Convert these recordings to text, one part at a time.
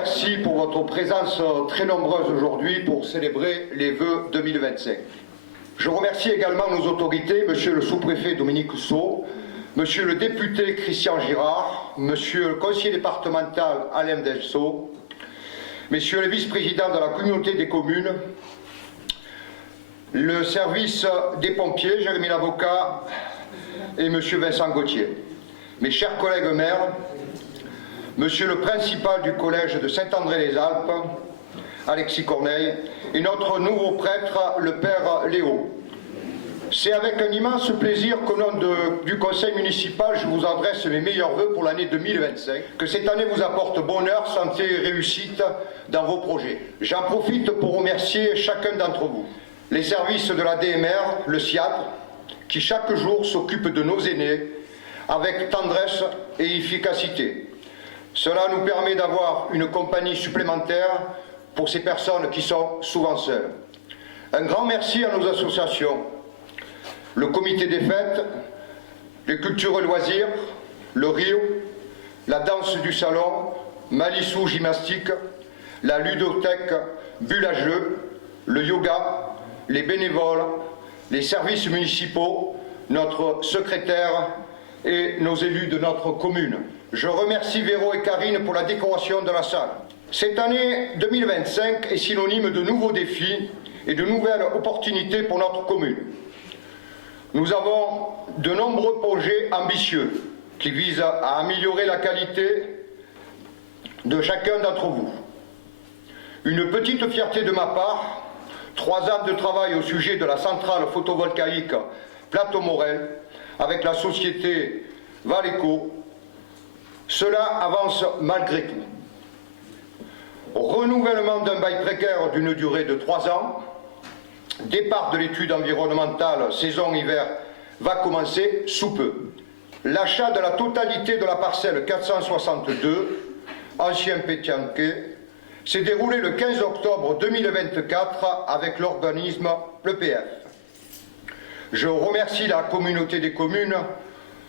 remercie pour votre présence très nombreuse aujourd'hui pour célébrer les vœux 2025. Je remercie également nos autorités, Monsieur le sous-préfet Dominique Sceau, Monsieur le député Christian Girard, Monsieur le conseiller départemental Alain Delceau, Messieurs les vice-présidents de la communauté des communes, le service des pompiers, Jérémy Lavocat et Monsieur Vincent Gauthier. Mes chers collègues maires, Monsieur le principal du collège de Saint-André-les-Alpes, Alexis Corneille, et notre nouveau prêtre, le Père Léo. C'est avec un immense plaisir qu'au nom du conseil municipal, je vous adresse mes meilleurs vœux pour l'année 2025. Que cette année vous apporte bonheur, santé et réussite dans vos projets. J'en profite pour remercier chacun d'entre vous. Les services de la DMR, le SIAD, qui chaque jour s'occupent de nos aînés avec tendresse et efficacité. Cela nous permet d'avoir une compagnie supplémentaire pour ces personnes qui sont souvent seules. Un grand merci à nos associations, le comité des fêtes, les cultures et loisirs, le Rio, la danse du salon, Malissou gymnastique, la ludothèque Bulle à jeu, le yoga, les bénévoles, les services municipaux, notre secrétaire et nos élus de notre commune. Je remercie Véro et Karine pour la décoration de la salle. Cette année 2025 est synonyme de nouveaux défis et de nouvelles opportunités pour notre commune. Nous avons de nombreux projets ambitieux qui visent à améliorer la qualité de chacun d'entre vous. Une petite fierté de ma part, 3 ans de travail au sujet de la centrale photovoltaïque Plateau Morel avec la société Valeco. Cela avance malgré tout. Renouvellement d'un bail précaire d'une durée de 3 ans, départ de l'étude environnementale saison hiver va commencer sous peu. L'achat de la totalité de la parcelle 462, ancien Pétianquet, s'est déroulé le 15 octobre 2024 avec l'organisme l'EPF. Je remercie la communauté des communes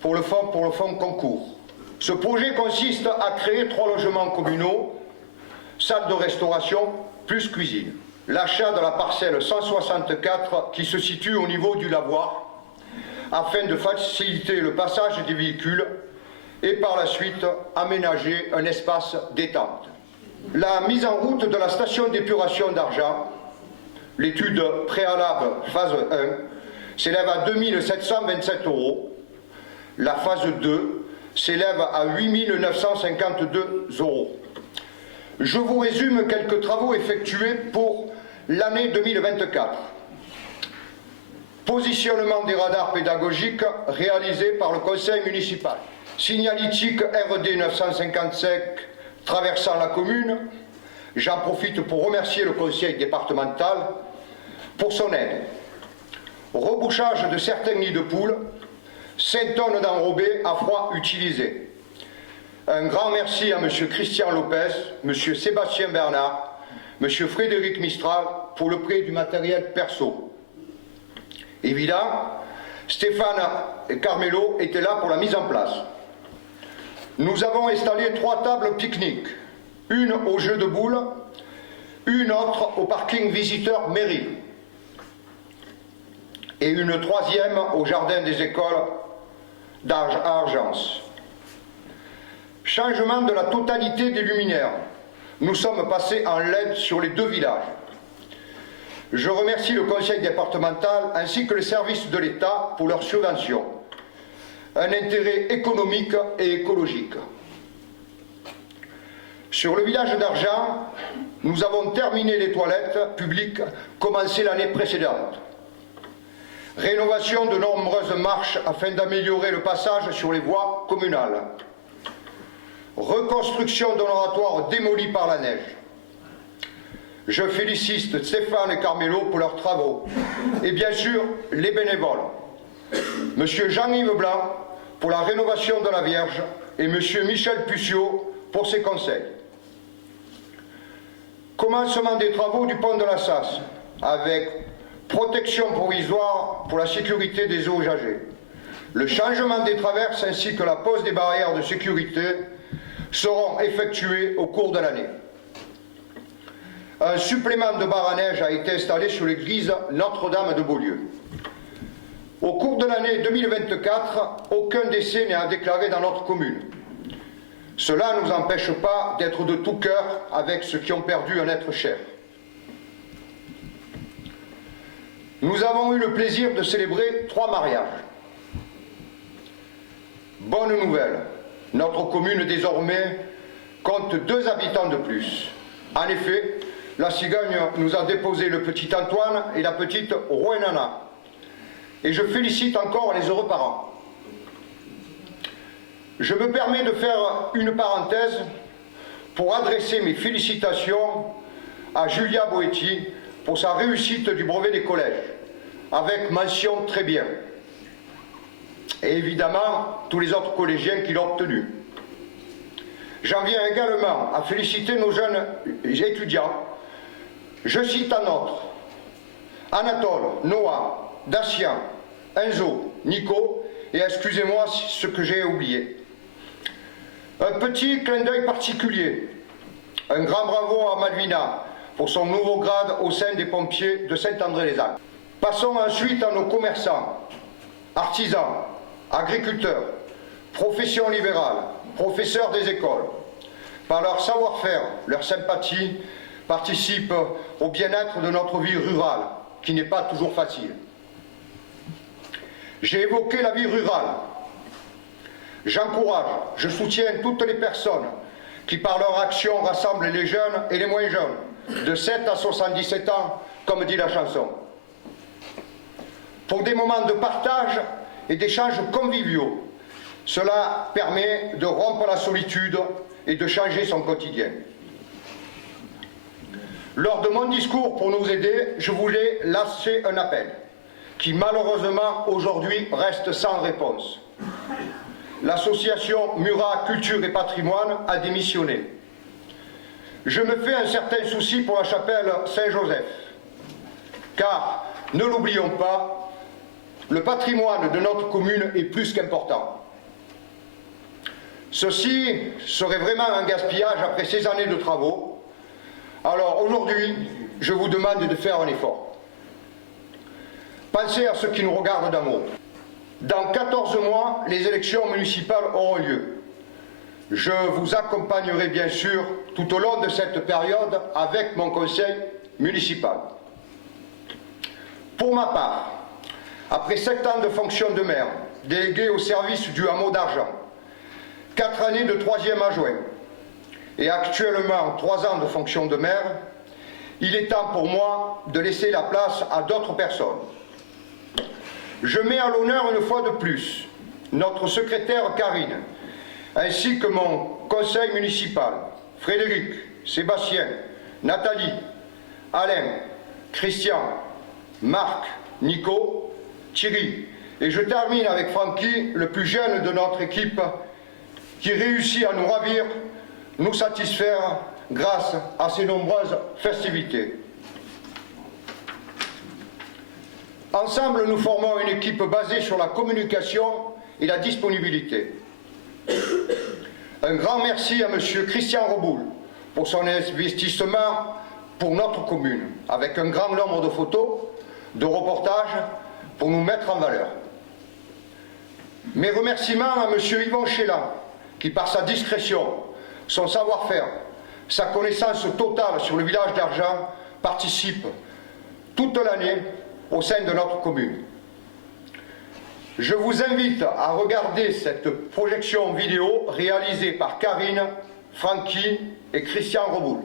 pour le fonds concours. Ce projet consiste à créer 3 logements communaux, salle de restauration plus cuisine. L'achat de la parcelle 164 qui se situe au niveau du lavoir afin de faciliter le passage des véhicules et par la suite aménager un espace détente. La mise en route de la station d'épuration d'Argent, l'étude préalable phase 1, s'élève à 2 727 €. La phase 2 s'élève à 8 952 €. Je vous résume quelques travaux effectués pour l'année 2024. Positionnement des radars pédagogiques réalisés par le conseil municipal. Signalétique RD 955 traversant la commune. J'en profite pour remercier le conseil départemental pour son aide. Rebouchage de certains nids de poules. 5 tonnes d'enrobés à froid utilisés. Un grand merci à M. Christian Lopez, M. Sébastien Bernard, M. Frédéric Mistral pour le prêt du matériel perso. Évidemment, Stéphane et Carmelo étaient là pour la mise en place. Nous avons installé 3 tables pique-nique, une au jeu de boules, une autre au parking visiteur mairie et une 3e au jardin des écoles d'Argence. Changement de la totalité des luminaires. Nous sommes passés en LED sur les 2 villages. Je remercie le conseil départemental ainsi que les services de l'État pour leur subvention. Un intérêt économique et écologique. Sur le village d'Argent, nous avons terminé les toilettes publiques commencées l'année précédente. Rénovation de nombreuses marches afin d'améliorer le passage sur les voies communales. Reconstruction d'un oratoire démoli par la neige. Je félicite Stéphane et Carmelo pour leurs travaux. Et bien sûr, les bénévoles. Monsieur Jean-Yves Blanc pour la rénovation de la Vierge et Monsieur Michel Puciot pour ses conseils. Commencement des travaux du pont de la Sasse avec protection provisoire pour la sécurité des eaux usagées. Le changement des traverses ainsi que la pose des barrières de sécurité seront effectués au cours de l'année. un supplément de barre à neige a été installé sur l'église Notre-Dame de Beaulieu. Au cours de l'année 2024, aucun décès n'est à déclarer dans notre commune. Cela ne nous empêche pas d'être de tout cœur avec ceux qui ont perdu un être cher. Nous avons eu le plaisir de célébrer 3 mariages. Bonne nouvelle, notre commune désormais compte 2 habitants de plus. En effet, la cigogne nous a déposé le petit Antoine et la petite Roenana. Et je félicite encore les heureux parents. Je me permets de faire une parenthèse pour adresser mes félicitations à Julia Boetti pour sa réussite du brevet des collèges, avec mention très bien. Et évidemment, tous les autres collégiens qui l'ont obtenu. J'en viens également à féliciter nos jeunes étudiants. Je cite un autre: Anatole, Noah, Dacian, Enzo, Nico, et excusez-moi ce que j'ai oublié. Un petit clin d'œil particulier. Un grand bravo à Malvina pour son nouveau grade au sein des pompiers de Saint-André-les-Alpes. Passons ensuite à nos commerçants, artisans, agriculteurs, professions libérales, professeurs des écoles. Par leur savoir-faire, leur sympathie, participent au bien-être de notre vie rurale, qui n'est pas toujours facile. J'ai évoqué la vie rurale. J'encourage, je soutiens toutes les personnes qui par leur action rassemblent les jeunes et les moins jeunes, de 7 à 77 ans, comme dit la chanson. Pour des moments de partage et d'échanges conviviaux, cela permet de rompre la solitude et de changer son quotidien. Lors de mon discours pour nous aider, je voulais lancer un appel qui malheureusement aujourd'hui reste sans réponse. L'association Murat Culture et Patrimoine a démissionné. Je me fais un certain souci pour la chapelle Saint-Joseph, car, ne l'oublions pas, le patrimoine de notre commune est plus qu'important. Ceci serait vraiment un gaspillage après ces années de travaux. Alors aujourd'hui, je vous demande de faire un effort. Pensez à ceux qui nous regardent d'en haut. Dans 14 mois, les élections municipales auront lieu. Je vous accompagnerai bien sûr tout au long de cette période avec mon conseil municipal. Pour ma part, après 7 ans de fonction de maire, délégué au service du hameau d'Argent, 4 années de 3e adjoint et actuellement 3 ans de fonction de maire, il est temps pour moi de laisser la place à d'autres personnes. Je mets à l'honneur une fois de plus notre secrétaire Karine, ainsi que mon conseil municipal, Frédéric, Sébastien, Nathalie, Alain, Christian, Marc, Nico, Thierry. Et je termine avec Francky, le plus jeune de notre équipe, qui réussit à nous ravir, nous satisfaire grâce à ses nombreuses festivités. Ensemble, nous formons une équipe basée sur la communication et la disponibilité. Un grand merci à M. Christian Reboul pour son investissement pour notre commune, avec un grand nombre de photos, de reportages pour nous mettre en valeur. Mes remerciements à M. Yvon Chélan, qui par sa discrétion, son savoir-faire, sa connaissance totale sur le village d'Argent participe toute l'année au sein de notre commune. Je vous invite à regarder cette projection vidéo réalisée par Karine, Francky et Christian Reboul.